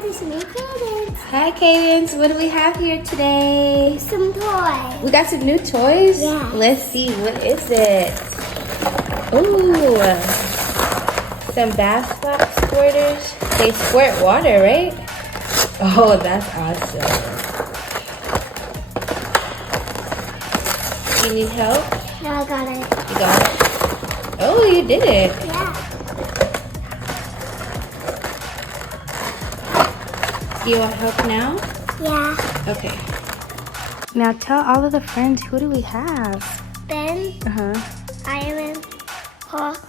friends, it's me, Kadence. Hi, Cadence. What do we have here today? Some toys. We got some new toys? Yeah. Let's see. What is it? Ooh. Some bath block squirters. They squirt water, right? Oh, that's awesome. You need help? No, I got it. You got it? Oh, you did it. Yeah. Do you want help now? Yeah. Okay. Now tell all of the friends, who do we have? Ben, Uh-huh. Iron Man, Hulk,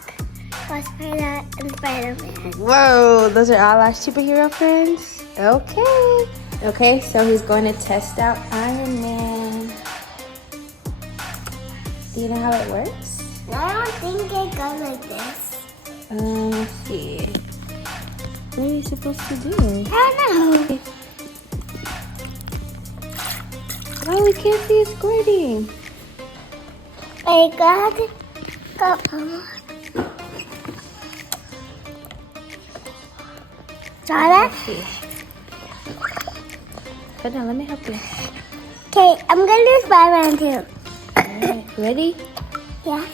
Ghost Rider, and Spider-Man. Whoa, those are all our superhero friends? Okay. Okay, so he's going to test out Iron Man. Do you know how it works? I don't think it goes like this. Let's see. What are you supposed to do? I don't know. Oh, we can't see it squirting. I got it. Go. Got it? Let's see. Hold on, let me help you. Okay, I'm gonna do Spider-Man too. Alright, ready? Yeah.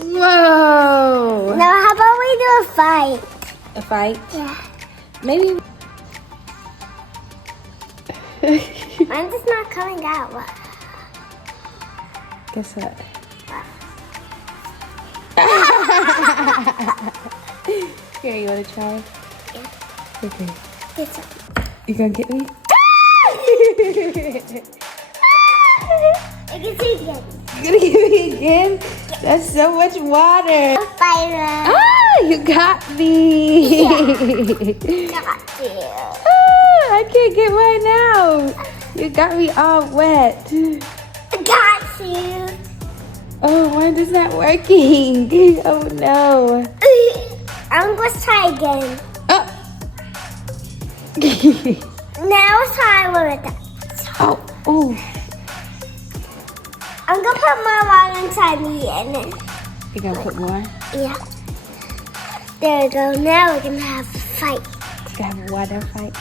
Whoa! Now, how about we do a fight? A fight? Yeah. Maybe. Mine's just not coming out. What? Guess what? Here, you want to try? Yeah. Okay. It's You gonna get me? I can see it again. You gonna get me again? That's so much water. Spider-Man. Ah, you got me. Got you. Ah, I can't get mine out. You got me all wet. I got you. Oh, mine is not working. Oh no. I'm going to try again. Oh. Now let's try one with that. Oh. Oh. I'm going to put my water inside me and then, You gonna put more? yeah. There we go. Now we're going to have a fight. You gotta have a water fight.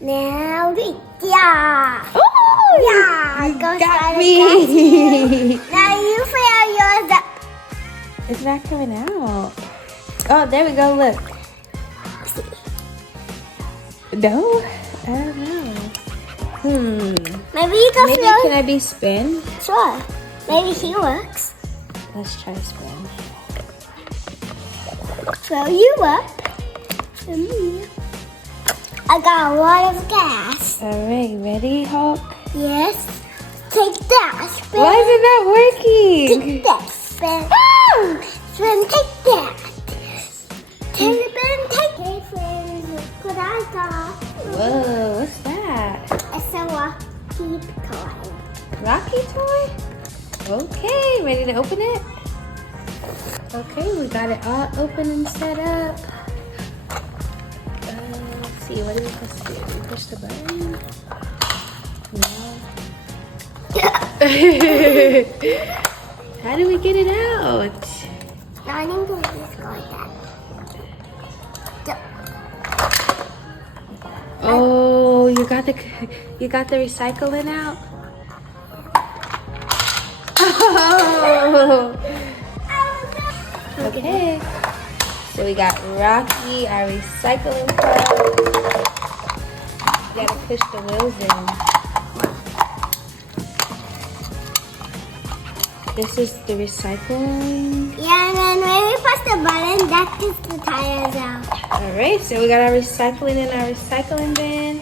Now we, yeah. Oh, Yeah. you Go got Spider, me. Now you figure yours up. It's not coming out. Oh, there we go. Look. No, I don't know. Maybe you can Maybe feel. can I be spin? Sure. Maybe he works. Let's try spin. Fill you up. For me. I got a lot of gas. All right, ready, Hulk? Yes. Take that. Spin. Why is it not working? Take that. Spin. Spin. Take that. Take it. Spin. Take it. Friends. Look what I got. Whoa, what's that? It's a Rocky toy. Rocky toy? Okay, ready to open it? Okay, we got it all open and set up. Let's see, what are we supposed to do? We push the button? No. How do we get it out? No, I think we'll just go like that. Oh, you got the recycling out? Oh. Okay. So we got Rocky, our recycling cup. You gotta push the wheels in. This is the recycling. Yeah, and then when we press the button, that gets the tires out. Alright, so we got our recycling in our recycling bin.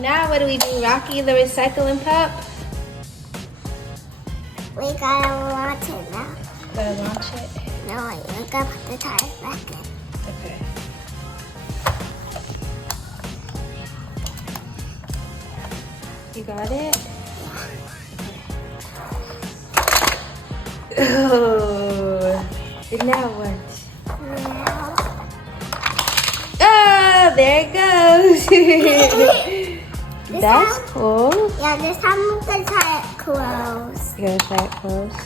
Now what do we do, Rocky, the recycling pup? We gotta launch it now. Gotta launch it. No, we gotta put the tires back in. Okay. You got it? Oh, and now what? Now. Oh, there it goes. That's cool. Yeah, this time we're gonna try it close. You gotta try it close.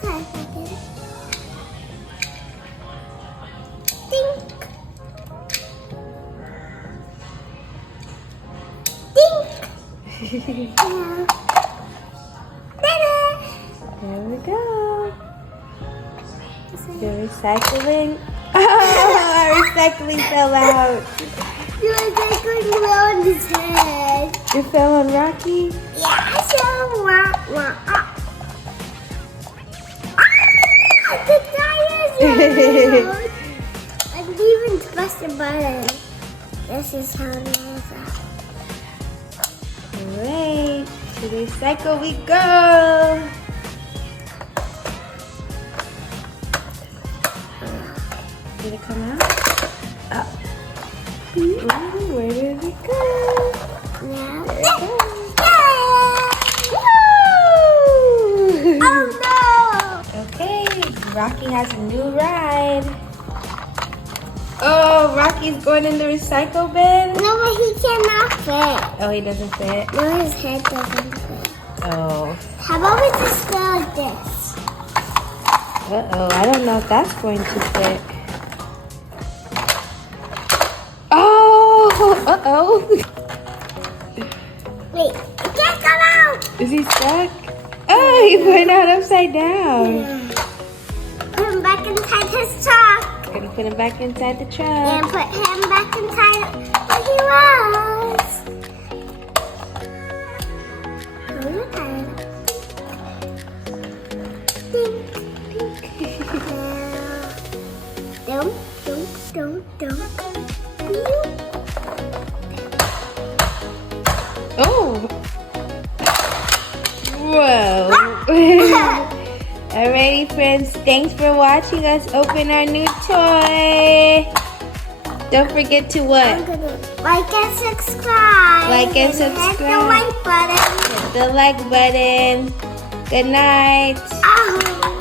Try it again. Think. There we go. The recycling. Oh, our recycling fell out. The recycling fell on his head. It fell on Rocky? Yeah, so the tires are out. I didn't even press the button. This is how it is. Great. To recycle we go. Did it come out? Up. Ooh, where did it go? Yeah. There it goes. Oh no! Okay, Rocky has a new ride. Oh, Rocky's going in the recycle bin. No, but he cannot fit. Oh, he doesn't fit. No, his head doesn't fit. Oh. How about we just go like this? Uh-oh, I don't know if that's going to fit. Oh, uh-oh. Wait, it can't come out! Is he stuck? Oh, he went out upside down. Put him back inside his truck. Gonna put him back inside the truck. And put him back inside where he was. Oh, look at him. Dink, dink. Dunk, dunk, dunk, dunk. Oh. Whoa. Alrighty, friends. Thanks for watching us open our new toy. Don't forget to what? I'm gonna like and subscribe. Like and Hit the subscribe. like button. Hit the like button. Good night. Oh.